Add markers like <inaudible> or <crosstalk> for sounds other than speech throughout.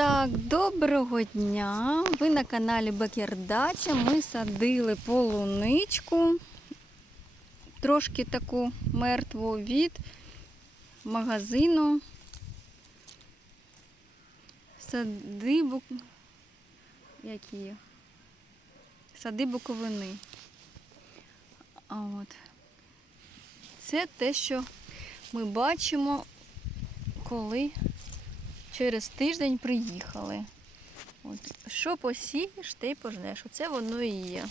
Так, доброго дня. Ви на каналі Бакердача. Ми садили полуничку. Трошки таку мертву від магазину. Сади бук... Які? Сади буковини. А от. Це те, що ми бачимо, коли через тиждень приїхали. От. Що посієш, й пожнеш. Оце воно і є.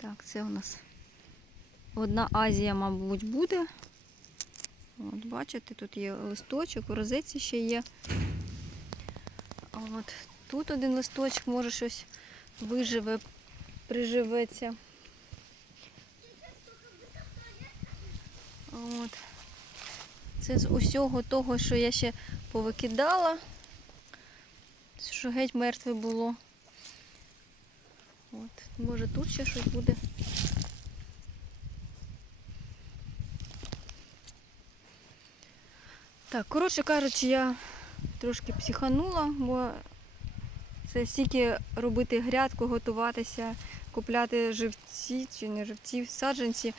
Так, це у нас одна Азія, мабуть, буде. От, бачите, тут є листочок, у розетці ще є. От, тут один листочок, може щось виживе, приживеться. От. Це з усього того, що я ще повикидала, що геть мертве було. От. Може тут ще щось буде. Так, коротше кажучи, я трошки психанула, бо це стільки робити грядку, готуватися, купляти живці чи не живці, саджанці.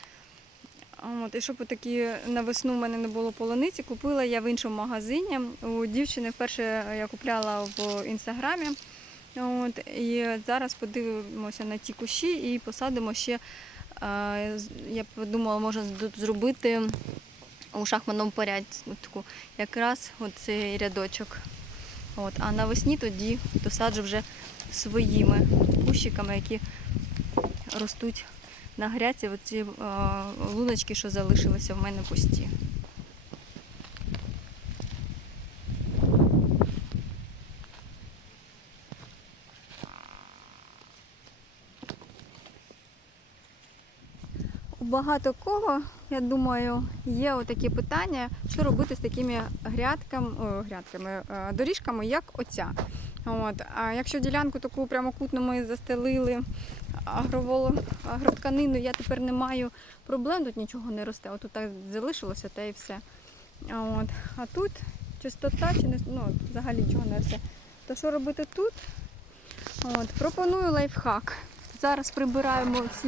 От, і щоб такі на весну в мене не було полуниці, купила я в іншому магазині. У дівчини вперше я купляла в інстаграмі. От, і зараз подивимося на ті кущі і посадимо ще. е, Я подумала, можна зробити у шахманному порядку якраз цей рядочок. От, а навесні тоді досаджу вже своїми кущиками, які ростуть на гряці оці е, луночки, що залишилися в мене пусті. У багато кого, я думаю, є отакі питання, що робити з такими грядками, о, грядками е, доріжками, як оця. От. А якщо ділянку таку прямокутну ми застелили агроволо, агротканину, я тепер не маю проблем, тут нічого не росте. Тут так залишилося та і все. А От. А тут чистота чи не ну, взагалі нічого не росте. То що робити тут? От. Пропоную лайфхак. Зараз прибираємо ці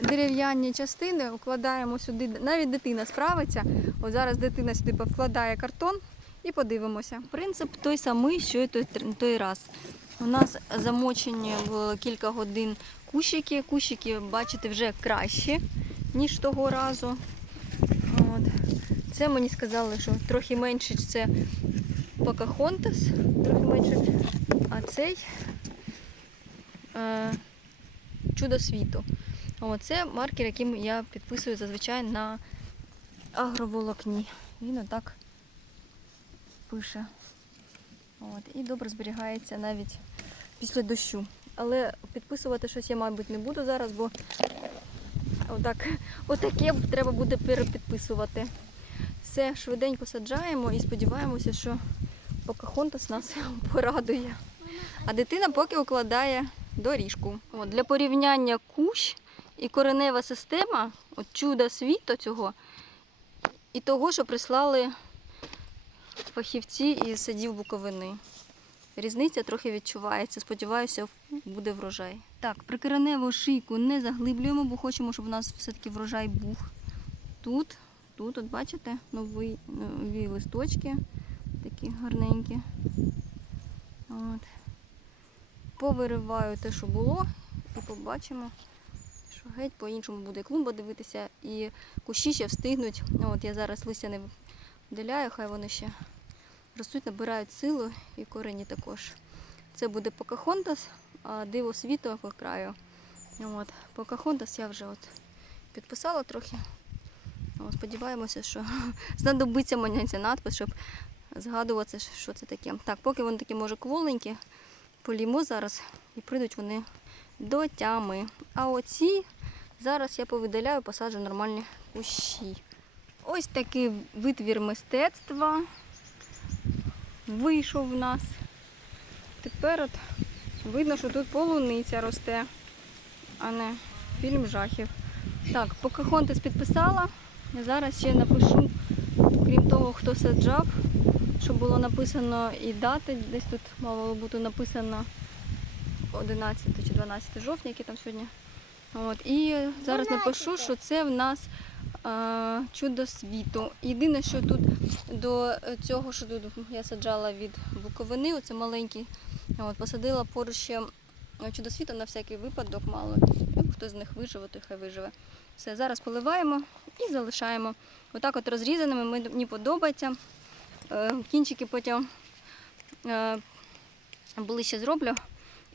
дерев'яні частини, укладаємо сюди, навіть дитина справиться. От зараз дитина сюди повкладає картон і подивимося. Принцип той самий, що і той, той раз. У нас замочені було кілька годин кущики. Кущики, бачите, вже кращі, ніж того разу. От. Це мені сказали, що трохи менше це Покахонтас, трохи менше. А цей е, чудо світу. О, це маркер, яким я підписую зазвичай на агроволокні. Він отак пише. От, і добре зберігається навіть після дощу. Але підписувати щось я, мабуть, не буду зараз, бо отак, отаке треба буде перепідписувати. Все швиденько саджаємо і сподіваємося, що Покахонтас нас <laughs> порадує. А дитина поки укладає доріжку. От, для порівняння кущ і коренева система, от чуда світу цього, і того, що прислали фахівці із садів Буковини. Різниця трохи відчувається. Сподіваюся, буде врожай. Так, прикореневу шийку не заглиблюємо, бо хочемо, щоб у нас все-таки врожай був. Тут, тут, от бачите, нові, нові листочки, такі гарненькі. От. Повириваю те, що було, і побачимо, що геть по-іншому буде клумба дивитися, і кущі ще встигнуть. Ну, От я зараз листя не виділяю, хай вони ще ростуть, набирають силу і корені також. Це буде Покахонтас, а диво світу по краю. От. Покахонтас я вже от підписала трохи. От, сподіваємося, що <laughs> знадобиться мені ця надпис, щоб згадувати, що це таке. Так, поки вони такі, може, кволенькі, полімо зараз і прийдуть вони до тями. А оці зараз я повидаляю, посаджу нормальні кущі. Ось такий витвір мистецтва вийшов в нас. Тепер от видно, що тут полуниця росте, а не фільм жахів. Так, Покахонтес підписала. Зараз ще напишу, крім того, хто саджав, щоб було написано і дати. Десь тут мало бути написано 11 чи 12 жовтня, які там сьогодні. От, і зараз напишу, що це в нас чудо світу. Єдине, що тут до цього, що тут я саджала від буковини, оце маленький, от, посадила поруч ще чудо світу на всякий випадок мало. Ну, хто з них виживе, той хай виживе. Все, зараз поливаємо і залишаємо. Отак от розрізаними мені подобається. Е, Кінчики потім е, ближче зроблю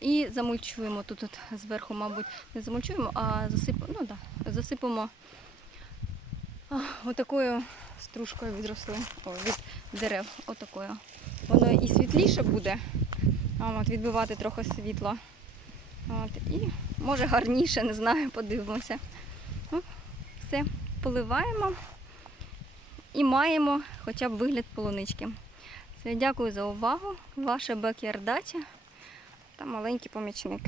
і замульчуємо. Тут зверху, мабуть, не замульчуємо, а засипемо, ну, да, засипемо отакою стружкою від рослин, о, від дерев. Отакою. Воно і світліше буде, от, відбивати трохи світла. От, і може гарніше, не знаю, подивимося. Ну, все, поливаємо і маємо хоча б вигляд полунички. Все, дякую за увагу. Ваша бекярдача та маленький помічник.